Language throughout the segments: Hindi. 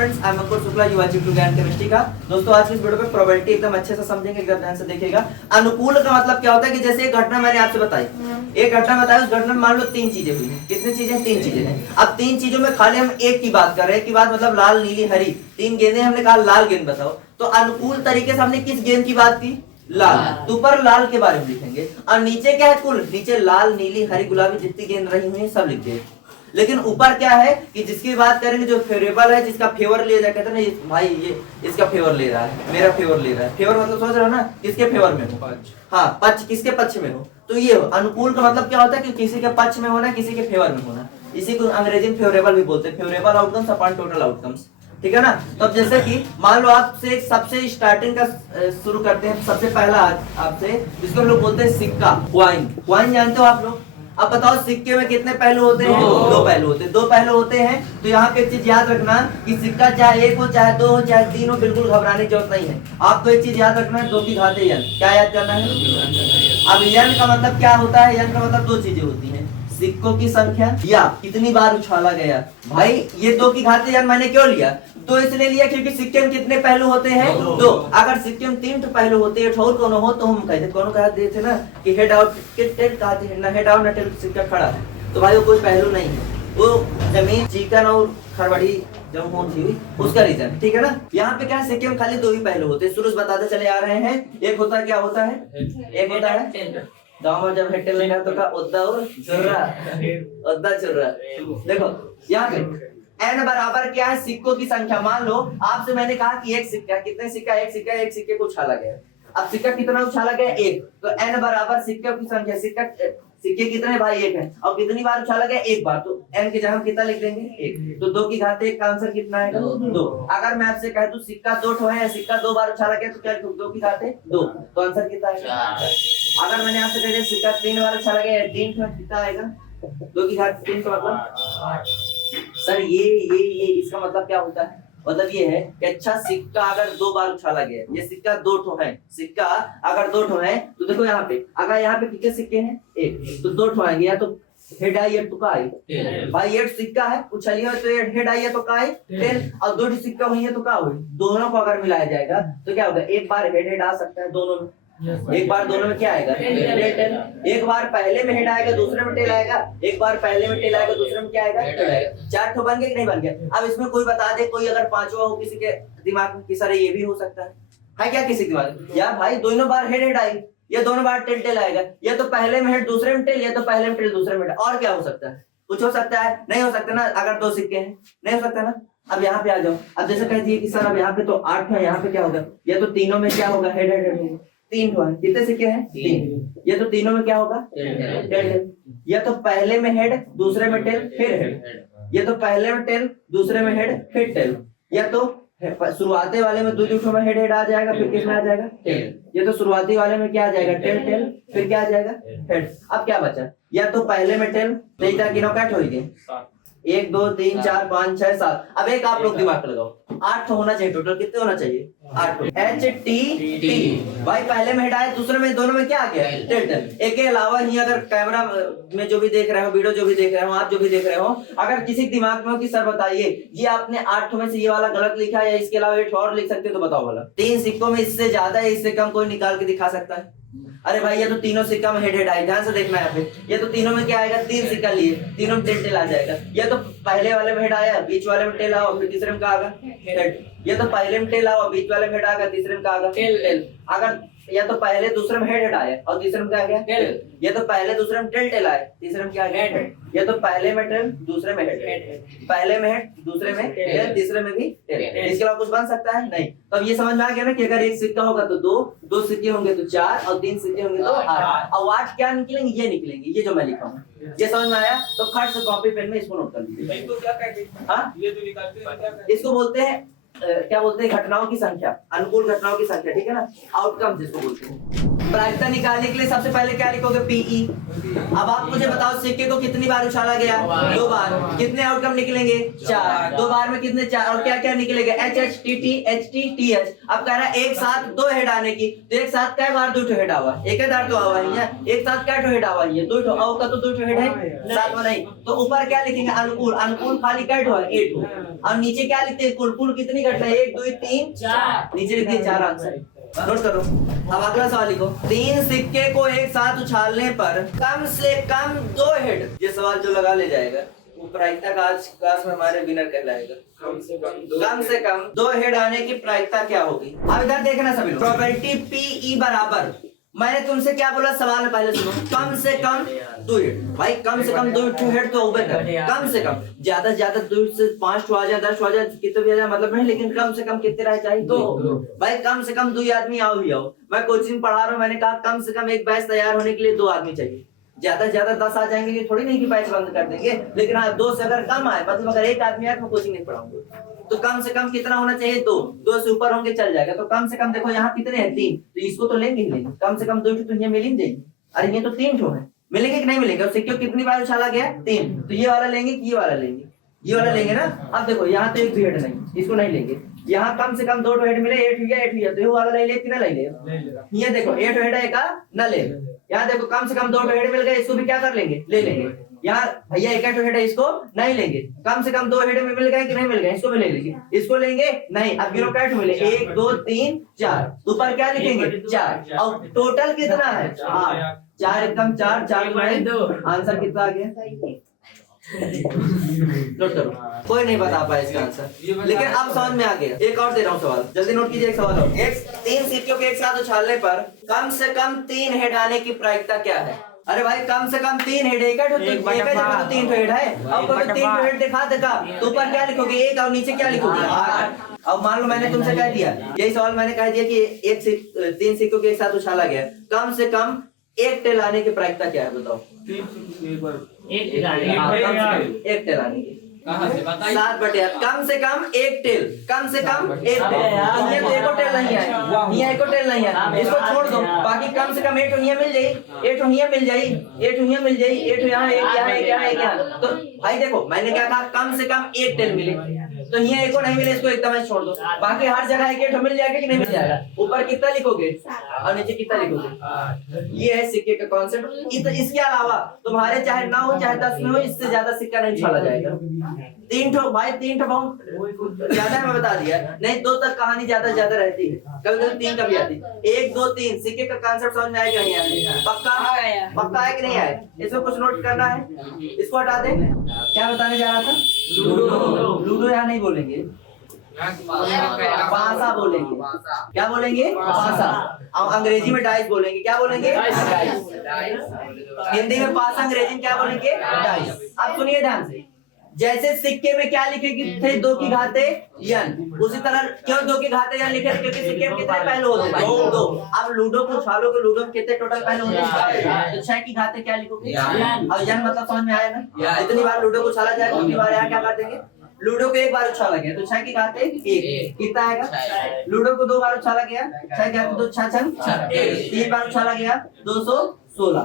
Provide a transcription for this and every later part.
Friends, I am Ankur Shukla, you watching to Gyan chemistry का। दोस्तों आज की इस वीडियो पे प्रोबेबिलिटी एकदम अच्छे से समझेंगे, एकदम ध्यान से देखिएगा। अनुकूल का मतलब क्या होता है कि जैसे एक घटना मैंने आपसे बताई, एक घटना बताई, उस घटना में मान लो 3 चीजें हुई हैं। कितनी चीजें? 3 चीजें हैं। अब 3 चीजों में खाली हम एक की बात कर रहे हैं कि बात मतलब लाल, नीली, हरी 3 गेंदें, हमने कहा लाल गेंद बताओ। तो अनुकूल तरीके से हमने किस गेंद की बात की? लाल। तो ऊपर लाल के बारे में लिखेंगे और नीचे क्या है? कुल नीचे लाल, नीली, हरी, गुलाबी जितनी गेंद रही हुई है सब लिख दिए। लेकिन ऊपर क्या है कि जिसकी बात करेंगे जो फेवरेबल है, जिसका फेवर लिया जाए, कहते हैं ना भाई ये इसका फेवर ले रहा है, मेरा फेवर ले रहा है। फेवर मतलब समझ रहे हो ना, किसके फेवर में हो? हाँ, पक्ष, किसके पक्ष में हो। तो ये हो। अनुकूल का मतलब क्या होता है कि किसी के पक्ष में होना, किसी के फेवर में होना। इसी को अंग्रेजी में फेवरेबल भी बोलते हैं, favourable outcomes upon total outcomes. ठीक है ना। तो अब जैसे कि मान लो आपसे सबसे स्टार्टिंग का शुरू करते हैं। सबसे पहला आपसे जिसको हम लोग बोलते हैं सिक्का, क्वाइन। क्वाइन जानते हो आप लोग? अब बताओ सिक्के में कितने पहलू होते हैं? 2 पहलू होते हैं। 2 पहलू होते हैं। तो यहाँ पे एक चीज याद रखना कि सिक्का चाहे 1 हो, चाहे 2 हो, चाहे 3 हो, बिल्कुल घबराने की जरूरत नहीं है। आपको एक चीज याद रखना है, 2 की घाते n। क्या याद करना है? अब n का मतलब क्या होता है? n का मतलब 2 चीजें होती हैं, सिक्कों की संख्या या कितनी बार उछाला गया। भाई ये 2 की घाते n मैंने क्यों लिया? 2 इसलिए लिया क्योंकि सिक्के में कितने पहलू होते हैं? 2। अगर सिक्के में 3 पहलू होते हैं, ठोर कोनो हो, तो हम कहते कौन कहते थे ना कि हेड आउट के टेल कहते हैं ना, हेड आउट ना टेल सिक्का खड़ा है। तो भाई वो कोई पहलू नहीं है, वो जमीन, चिकन और खरबड़ी जब होती हुई उसका रीजन। ठीक है ना। यहाँ पे क्या है, सिक्के में खाली 2 ही पहलू होते हैं। शुरू से बताते चले आ रहे हैं। एक होता है, क्या होता है? एक होता है गाँव में जब हेटेल नहीं तो का उद्दा और चुर्रा, उद्दा चुर्रा। देखो यहाँ पे n बराबर क्या है? सिक्कों की संख्या। मान लो आपसे मैंने कहा कि एक सिक्का, कितने सिक्का? एक सिक्का, एक सिक्के को उछाला गया। अब सिक्का कितना उछाला गया? 1। तो n बराबर सिक्कों की संख्या। सिक्के कितने भाई? 1 है। और कितनी बार उछाला गया? 1 बार। तो n की जगह कितना लिख देंगे? 1। तो 2 की घात 1 का आंसर कितना आएगा? 2। अगर मैं आपसे कह दूं सिक्का 2 ठो है, सिक्का 2 बार उछाला गया, तो क्या लिखूं? 2 की घात 2। तो आंसर कितना आएगा? अगर मैंने आपसे कह दिया सिक्का 3 बार उछाला गया, 3 ठो, कितना आएगा? 2 की घात 3 का मतलब सर ये इसका मतलब क्या होता है? मतलब ये है कि अच्छा सिक्का अगर 2 बार उछाला गया, ये सिक्का 2 ठो है, सिक्का अगर 2 ठो है, तो देखो यहाँ पे अगर यहाँ पे कितने सिक्के हैं? 1। तो 2 ठो आएंगे, या तो हेड आई या तो का आई। भाई 8 सिक्का है, उछलिए तो हेड आई या तो का आई 10, और 2 सिक्का हुई है तो का हुई। दोनों को अगर मिलाया जाएगा तो क्या होगा? एक बार हेड आ सकता है दोनों में, एक बार दोनों में क्या आएगा? टेल। एक बार पहले में हेड आएगा, दूसरे में टेल आएगा। एक बार पहले में टेल आएगा, दूसरे में क्या आएगा? टेल आएगा। 4 ठो बन गया कि नहीं बन गया? अब इसमें कोई बता दे, कोई अगर 5वां हो किसी के दिमाग में कि सर ये भी हो सकता है क्या किसी के दिमाग में? यार भाई दोनों बार हेड आई, या दोनों बार टेल टेल आएगा, या तो पहले में हेड दूसरे में टेल, या तो पहले में टेल दूसरे में टेल। और क्या हो सकता है? कुछ हो सकता है? नहीं हो सकता ना। अगर 2 सिक्के हैं, नहीं हो सकता ना। अब यहाँ पे आ जाओ। अब जैसे कह दिए कि सर अब यहाँ पे तो 8 है, यहाँ पे क्या होगा? या तो तीनों में क्या होगा? Head head head. 3 ठो है, कितने सिक्के हैं? 3। ये तो तीनों में क्या होगा? टेल। या तो पहले में हेड, दूसरे में टेल, फिर हेड। ये तो पहले में टेल, दूसरे में हेड, फिर टेल। या तो शुरुआती वाले में 2 ठो में हेड आ जाएगा, फिर किसमें आ जाएगा? टेल। ये तो शुरुआती वाले में क्या आ जाएगा? टेल टेल, फिर क्या आ जाएगा? हेड। अब क्या बचा? या तो पहले में टेल, नहीं था कि नौकाट हो गए 1 2 3 4 5 6 7। अब एक आप लोग दिमाग लगाओ, 8 होना चाहिए टोटल। कितने होना चाहिए? 8। H T T. भाई पहले में हेड आया, दूसरे में, दोनों में क्या आ गया? Tell tell. एक के अलावा ही अगर कैमरा में जो भी देख रहे हो, वीडियो जो भी देख रहे हो, आप जो भी देख रहे हो, अगर किसी के दिमाग में हो कि सर बताइए ये आपने 8 में से ये वाला गलत लिखा है, या इसके अलावा एक और लिख सकते हो, तो बताओ भला। 3 सिक्कों में इससे ज्यादा है, इससे कम कोई निकाल के दिखा सकता है? अरे भाई ये तो तीनों सिक्का में हेड आई। ध्यान से देखना यहाँ पे, ये तो तीनों में क्या आएगा? 3 सिक्का लिए, तीनों में टेल टेल आ जाएगा। ये तो पहले वाले में हेड आया, बीच वाले में टेल आओ, फिर तीसरे में क्या आएगा? हेड। ये तो पहले में टेल आओ, बीच वाले में हेड आएगा, तीसरे में क्या आएगा? टेल। अगर या तो पहले दूसरे में हेड आया और तीसरे में क्या आ गया? टेल। ये तो पहले दूसरे में टेल टेल आया, तीसरे में क्या आ गया? हेड। ये तो पहले में टेल, दूसरे में हेड, पहले में हेड, दूसरे में टेल, तीसरे में भी टेल। इसके अलावा कुछ बन सकता है? नहीं। तो अब ये समझ में आ गया ना कि अगर एक सिक्का होगा तो 2, 2 सिक्के होंगे तो 4, और 3 सिक्के होंगे तो 8। और 8 क्या निकलेंगे? ये निकलेंगे, ये जो मैं लिखा हूँ। ये समझ में आया? तो खट से कॉपी पेन में इसको नोट कर लीजिए। तो क्या कहते हैं? हाँ, ये जो निकालते हैं क्या कहते इसको बोलते हैं क्या बोलते हैं? घटनाओं की संख्या, अनुकूल घटनाओं की संख्या। ठीक है ना, आउटकम जिसको बोलते हैं। प्रायिकता निकालने के लिए सबसे पहले क्या लिखोगे, पीई। अब आप मुझे बताओ सिक्के को कितनी बार उछाला गया, 2 बार। कितने आउटकम निकलेंगे, 4। 2 बार में कितने, 4। और क्या क्या निकलेगा, H H T T H T T H. अब कह रहा है एक साथ 2 हेड आने की, तो एक साथ क्या बार 2 हेड आवा, एक बार तो आवा ही है, एक साथ क्या हेड आवा ही है, 2 आओ का तो 2 हेड है, साथ में नहीं। तो ऊपर क्या लिखेंगे, अनुकूल। अनुकूल खाली क्या हो, 8 हो। और नीचे क्या लिखते हैं, कुल। कुल कितनी घटना है, 1 2 3 4। नीचे लिख दिए 4 आंसर। नोट करो। अब अगला सवाल लिखो, 3 सिक्के को एक साथ उछालने पर कम से कम 2 हेड। ये सवाल जो लगा ले जाएगा वो प्रायिकता का आज क्लास में हमारे विनर कहलाएगा। कम से कम 2 हेड आने की प्रायिकता क्या होगी। अब इधर देखना सभी लोग, प्रोबेबिलिटी पीई बराबर, मैंने तुमसे क्या बोला सवाल में, पहले सुनो। कम से कम 2 हेड। भाई कम से कम 2 हेड तो होगा, कम से कम। ज्यादा से ज्यादा 2 से 5 आ जाए, 10 आ जाए, कितने भी आ जाए मतलब नहीं, लेकिन कम से कम कितने रह चाहिए, 2। भाई कम से कम 2 आदमी आओ ही आओ। मैं कोचिंग पढ़ा रहा हूँ, मैंने कहा कम से कम एक बैच तैयार होने के लिए 2 आदमी चाहिए। ज्यादा से ज्यादा 10 आ जाएंगे, ये थोड़ी नहीं कि बैच बंद कर देंगे, लेकिन हाँ 2 से अगर कम आए, मतलब अगर एक आदमी आए तो मैं कोचिंग नहीं पढ़ाऊंगा। तो कम से कम कितना होना चाहिए, 2 से ऊपर होंगे चल जाएगा। तो कम से कम देखो यहाँ कितने हैं, 3। तो इसको तो लेंगे ही लेंगे, कम से कम 2 तो ये मिल ही जाएंगे। अरे ये तो 3 ठो है, मिलेंगे कि नहीं मिलेंगे। और सिक्के कितनी बार उछाला गया, 3। तो ये वाला लेंगे कि ये वाला लेंगे, ये वाला लेंगे ना। अब देखो यहाँ तो एक भी हेड नहीं, इसको नहीं लेंगे। यहाँ कम से कम 2 हेड मिले, 8 हुआ 8 हुआ, तो ये वाला ले ले कि ना ले ले। ये देखो 8 हेड है का ना ले। यहाँ देखो कम से कम 2 हेड मिल गए, इसको भी क्या कर लेंगे, ले लेंगे। यहाँ भैया 1 हेड है, इसको नहीं लेंगे। कम से कम 2 हेड में मिल गए कि नहीं मिल गए, इसको भी ले लेंगे। इसको लेंगे नहीं। अब गिनो कैट मिले, 1 2 3 4। ऊपर क्या लिखेंगे, 4। और टोटल कितना है, 8। 4 एकदम 4 4 में 2। आंसर कितना आ गया, नोट करो। कोई नहीं बता पाया इसका आंसर, लेकिन अब समझ में आ गया। एक और दे रहा हूँ सवाल, जल्दी नोट कीजिए। एक सवाल और, 3 सिक्कों के एक साथ उछालने पर कम से कम 3 हेड आने की प्रायिकता क्या है। अरे भाई कम से कम 3 हेड, एक जगह तो 3 हेड है। अब तो 3 हेड दिखा देगा, तो ऊपर क्या लिखोगे, 1, और नीचे क्या लिखोगे, 8। अब मान लो मैंने तुमसे कह दिया, यही सवाल मैंने कह दिया कि 3 सिक्कों के एक साथ उछाला गया, कम से कम 1 टेल आने की प्रायिकता क्या है, बताओ। 1 टेल आने की 7/8। कम से कम 1 टेल, कम से कम 1 टेल। ये तो एको टेल नहीं है, ये एको टेल नहीं है, इसको छोड़ दो। बाकी कम से कम 8 यहाँ मिल जाए, 8 यहाँ मिल जाए, 8 यहाँ मिल जाए, 8 यहाँ, 1 यहाँ, 1 यहाँ, 1 यहाँ। तो भाई देखो मैंने क्या कहा, कम से कम 1 टेल मिले, तो यहाँ एको नहीं मिले, इसको एकदम छोड़ दो। बाकी हर जगह 1 मिल जाएगा कि नहीं मिल जाएगा। ऊपर कितना लिखोगे और नीचे कितना लिखोगे, ये है सिक्के का कॉन्सेप्ट। इसके अलावा तुम्हारे चाहे 9 हो चाहे 10 में हो, इससे ज्यादा सिक्का नहीं उछाला जाएगा। 3 ठो भाई, 3 ठो बहुत ज्यादा है, मैं बता दिया। नहीं 2 तक कहानी ज्यादा रहती है, कभी कभी 3 कभी आती है। 1 2 3 सिक्के का कॉन्सेप्ट समझ में आएगा नहीं आएगा, पक्का है कि नहीं आए। इसमें कुछ नोट करना है, इसको हटा दे। क्या बताने जा रहा था, लूडो यहाँ नहीं बोलेंगे, पासा बोलेंगे। क्या बोलेंगे, पासा। अंग्रेजी में डाइस बोलेंगे, क्या बोलेंगे, हिंदी में पासा, अंग्रेजी में क्या बोलेंगे, डाइस। अब सुनिए ध्यान से, जैसे सिक्के में क्या लिखेगी थे, 2 की घाते n, उसी तरह क्यों 2 की घाते n लिखे, क्योंकि सिक्के में कितने पहलू होते हैं, 2। अब लूडो को छालो के लूडो में कितने टोटल पहलू होते हैं, तो 6 की घाते क्या लिखोगे, और n मतलब समझ में आया ना। इतनी बार लूडो को छाला जाएगा, उतनी बार यहाँ क्या कर देंगे, लूडो को 1 बार उछाला गया तो 6 की घाते 1, कितना आएगा। लूडो को 2 बार उछाला गया, 6 की घाते 2 6 6 3 बार उछाला गया, 216,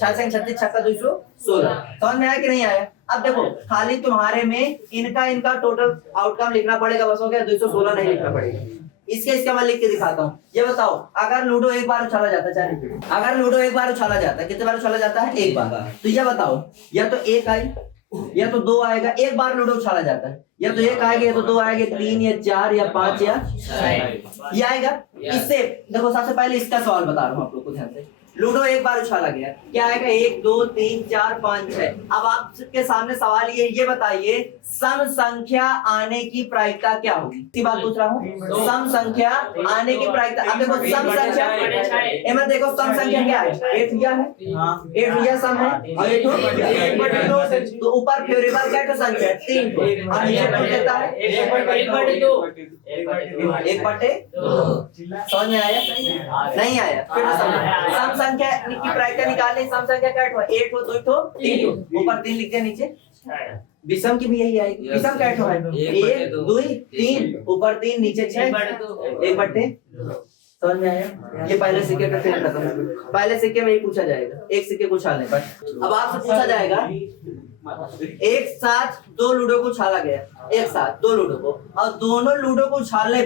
6 6 36 6 216। समझ में आया कि नहीं आया। अब देखो खाली तुम्हारे में इनका टोटल आउटकम लिखना पड़ेगा, बस हो गया, 216 नहीं लिखना पड़ेगा। इसका मैं लिख के दिखाता हूँ। ये बताओ, अगर लूडो 1 बार उछाला जाता है, अगर लूडो 1 बार उछाला जाता है, कितने बार उछाला जाता है, 1 बार। तो ये बताओ, या तो 1 आई या तो 2 आएगा। 1 बार लूडो उछाला जाता है, या तो 1 आएगा या तो 2 आएगा, 3 या 4 या 5 या 6 ये आएगा। इससे देखो सबसे पहले इसका सवाल बता रहा हूँ आप लोग को ध्यान से। लूडो 1 बार उछाला गया, क्या आएगा, 1 2 3 4 5 6। अब आपके सामने सवाल ये बताइए सम संख्या आने की प्रायिकता क्या होगी। इसी बात पूछ रहा हूँ, सम संख्या आने की प्रायिकता। अब देखो सम संख्या, एमन देखो सम संख्या क्या है, 8 हुआ है, 8 हुआ सम है, और 8 तो ऊपर फेवरेबल क्या है संख्या 3 और नीचे कौन देता है 1/2। समझ में आया, नहीं आया, फिर सम संख्या की प्रायिकता निकालने। सम संख्या क्या है, 8 हो 2 3 ऊपर 3 लिख दिया नीचे। विषम की भी यही आएगी, विषम क्या है 1 2 3 ऊपर 3 नीचे 6 1/2। समझ में आया? ये पहले सिक्के का खेल खत्म है। पहले सिक्के में ही पूछा जाएगा, एक सिक्के को उछालने पर। अब आपसे पूछा जाएगा एक साथ दो लूडो को उछाला गया, एक साथ दो लूडो को, और दोनों लूडो को उछालने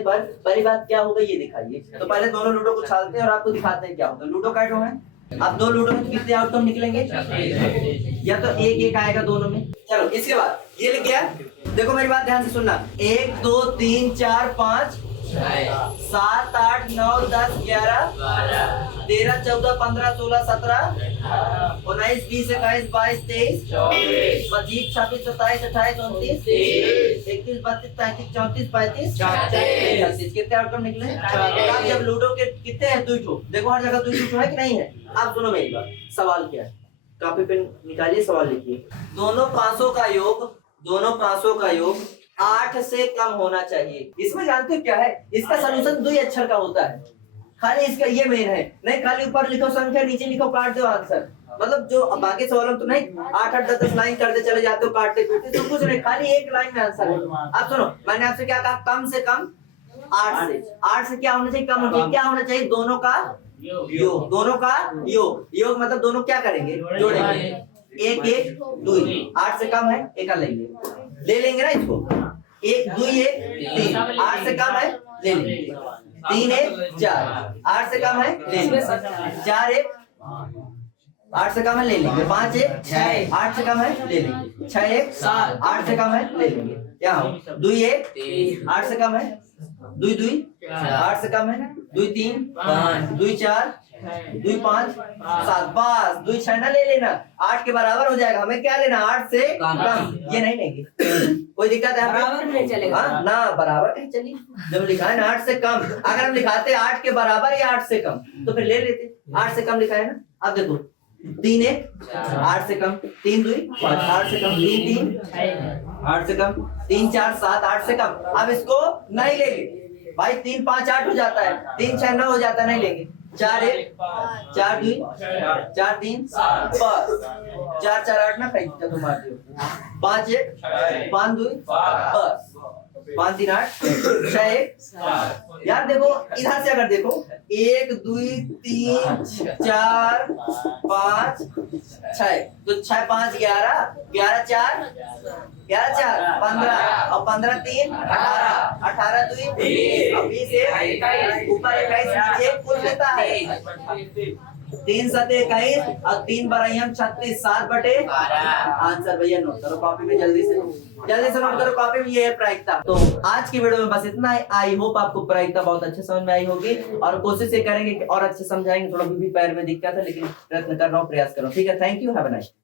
पर पहली बात क्या होगा ये दिखाइए। तो पहले दोनों लूडो को उछालते हैं और आपको दिखाते हैं क्या होगा। लूडो का जो है, अब दो लूडो में कितने आउटकम निकलेंगे? या तो एक एक आएगा दोनों में। चलो इसके बाद ये लिख गया, देखो मेरी बात ध्यान से सुनना। 1 2 3 4 5 7 8 9 10 11 13 14 15 16 17 19 20 21 22 23 25 26 27 28 29 31 32 33 34 35 36 कितने आउटकम निकले? अब जब लूडो के कितने हैं? 2 ठो। देखो हर जगह 2 ठो है कि नहीं है? आप सुनो मेरी बात, सवाल क्या है, कॉपी पेन निकालिए, सवाल लिखिए। दोनों पासों का योग 8 से कम होना चाहिए। इसमें जानते हो क्या है? इसका सलूशन 2 अक्षर का होता है, खाली इसका ये मेन है। नहीं खाली ऊपर लिखो संख्या, नीचे लिखो काट दो आंसर। मतलब जो बाकी सवालों तो नहीं 8 10 लाइन करते चले जाते हो काटते पीटते, तो कुछ नहीं, खाली एक लाइन में आंसर है। अब सुनो, मैंने आपसे क्या कहा? कम से कम 8 से क्या होना चाहिए? कम होना चाहिए। क्या होना चाहिए? दोनों का योग। दोनों का योग मतलब दोनों क्या करेंगे? जोड़ेंगे। 1 1 2। 8 से कम है, एक ले लेंगे ना इसको। 1 2 1 3। 8 से कम है, ले लेंगे। 3 1 4। 8 से कम है, ले लेंगे। 4 1 8 से कम है, ले लेंगे। 5 1 6। 8 से कम है, ले लेंगे। 6 1 7। 8 से कम है, ले लेंगे। क्या हो? 2 1 8 से कम है, 2 2 8 से कम है, 2 3 5 2 4 2 5 7। बस 2 6 ना ले लेना, 8 के बराबर हो जाएगा। हमें क्या लेना? 8 से कम। ये नहीं लेंगे, कोई दिक्कत है? बराबर नहीं चलेगा। हाँ ना, बराबर नहीं चली। जब लिखा है ना 8 से कम, अगर हम लिखाते 8 के बराबर या 8 से कम तो फिर ले लेते। 8 से कम लिखा है ना। अब देखो 3 1 8 से कम, 3 2 5 8 से कम, 3 3 8 से कम, 3 4 7 8 से कम। अब इसको नहीं लेंगे भाई, 3 5 8 हो जाता है, 3 6 9 हो जाता है, नहीं लेंगे। 4 1 4 2 4 3 बस 4 4 8 ना कहीं तो मारते हो। 5 1 5 2 बस 5 3 8 6 1। यार देखो इधर से अगर देखो 1 2 3 4 5 6, तो 6 5 11 11 4 11 4 15 और 15 3 18 18 2 20 21 ऊपर 21 नीचे कुल लेता है 3 7 21 और 3 बराई हम 36 7 बटे आंसर भैया नोट करो कॉपी में, जल्दी से नोट करो कॉपी में। ये है प्रायिकता। तो आज की वीडियो में बस इतना है। आई होप आपको प्रायिकता बहुत अच्छे समझ में आई होगी और कोशिश ये करेंगे कि और अच्छे समझाएंगे। थोड़ा भी पैर में दिक्कत है लेकिन प्रयत्न कर रहा हूँ, प्रयास करो। ठीक है, thank you, have a nice day.